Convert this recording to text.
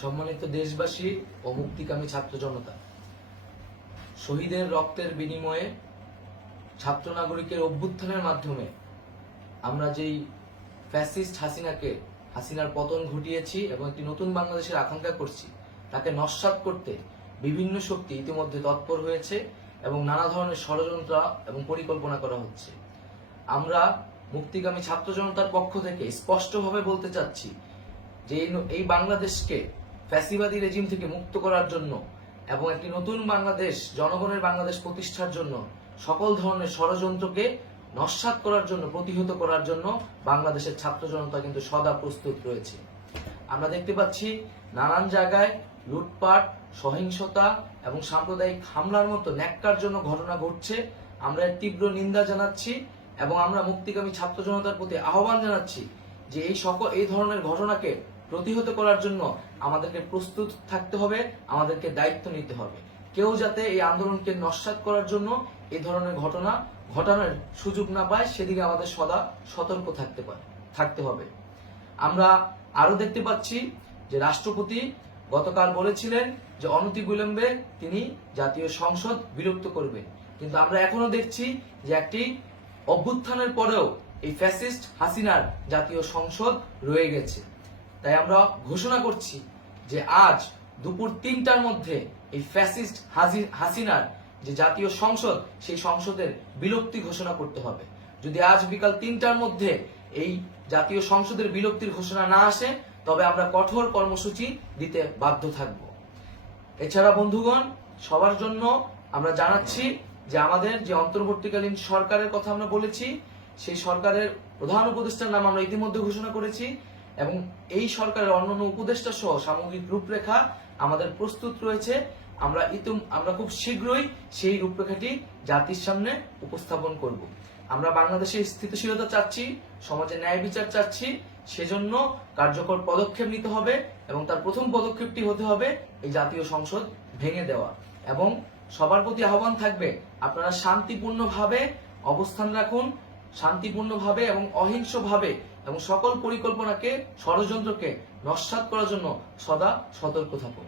সম্মানিত দেশবাসী ও মুক্তিকামী ছাত্র জনতা, শহীদের রক্তের বিনিময়ে ছাত্র নাগরিকের অভ্যুত্থানের মাধ্যমে আমরা যেই ফ্যাসিস্ট হাসিনার পতন ঘটিয়েছি এবং একটি নতুন বাংলাদেশের আকাঙ্ক্ষা করছি, তাকে নস্যাৎ করতে বিভিন্ন শক্তি ইতিমধ্যে তৎপর হয়েছে এবং নানা ধরনের ষড়যন্ত্র এবং পরিকল্পনা করা হচ্ছে। আমরা মুক্তিকামী ছাত্র জনতার পক্ষ থেকে স্পষ্টভাবে বলতে চাচ্ছি যে এই বাংলাদেশকে ফ্যাসিবাদী রেজিম থেকে মুক্ত করার জন্য এবং একটি নতুন বাংলাদেশ, জনগণের বাংলাদেশ প্রতিষ্ঠার জন্য সকল ধরনের ষড়যন্ত্রকে নস্যাৎ করার জন্য, প্রতিহত করার জন্য বাংলাদেশের ছাত্র জনতা কিন্তু সদা প্রস্তুত রয়েছে। আমরা দেখতে পাচ্ছি নানান জায়গায় লুটপাট, সহিংসতা এবং সাম্প্রদায়িক হামলার মতো ন্যাক্কারজনক ঘটনা ঘটছে। আমরা এর তীব্র নিন্দা জানাচ্ছি এবং আমরা মুক্তিকামী ছাত্র জনতার প্রতি আহ্বান জানাচ্ছি যে এই ধরনের ঘটনাকে প্রতিহত করার জন্য আমাদেরকে প্রস্তুত থাকতে হবে, আমাদেরকে দায়িত্ব নিতে হবে। কেউ যাতে এই আন্দোলনকে নস্যাৎ করার জন্য এই ধরনের ঘটনা ঘটানোর সুযোগ না পায়, সেদিকে আমাদের সদা সতর্ক থাকতে হবে। আমরা আরো দেখতে পাচ্ছি যে রাষ্ট্রপতি গতকাল বলেছিলেন যে অনতিবিলম্বে তিনি জাতীয় সংসদ বিলুপ্ত করবেন, কিন্তু আমরা এখনো দেখছি যে একটি অভ্যুত্থানের পরেও এই ফ্যাসিস্ট হাসিনার জাতীয় সংসদ রয়ে গেছে। তাই আমরা ঘোষণা করছি যে আজ দুপুর ৩টার মধ্যে এই ফ্যাসিস্ট হাসিনার যে জাতীয় সংসদ, সেই সংসদের বিলুপ্তি ঘোষণা করতে হবে। যদি আজ বিকাল ৩টার মধ্যে এই জাতীয় সংসদের বিলুপ্তির ঘোষণা না আসে, তবে আমরা কঠোর কর্মসূচি দিতে বাধ্য থাকব। এছাড়া বন্ধুগণ, সবার জন্য আমরা জানাচ্ছি যে আমাদের যে অন্তর্বর্তীকালীন সরকারের কথা আমরা বলেছি, সেই সরকারের প্রধান উপদেষ্টার নাম আমরা ইতিমধ্যে ঘোষণা করেছি এবং এই সরকারের অন্যান্য উপদেষ্টা সহ সামগ্রিক রূপরেখা আমাদের প্রস্তুত রয়েছে। আমরা খুব শীঘ্রই সেই রূপরেখাটি জাতির সামনে উপস্থাপন করব। আমরা বাংলাদেশে স্থিতিশীলতা চাচ্ছি, সমাজে ন্যায় বিচার চাচ্ছি, সেজন্য কার্যকর পদক্ষেপ নিতে হবে এবং তার প্রথম পদক্ষেপটি হতে হবে এই জাতীয় সংসদ ভেঙে দেওয়া। এবং সবার প্রতি আহ্বান থাকবে, আপনারা শান্তিপূর্ণভাবে অবস্থান রাখুন, শান্তিপূর্ণভাবে এবং অহিংসভাবে এবং সকল পরিকল্পনাকে, ষড়যন্ত্রকে নস্যাৎ করার জন্য সদা সতর্ক থাকুন।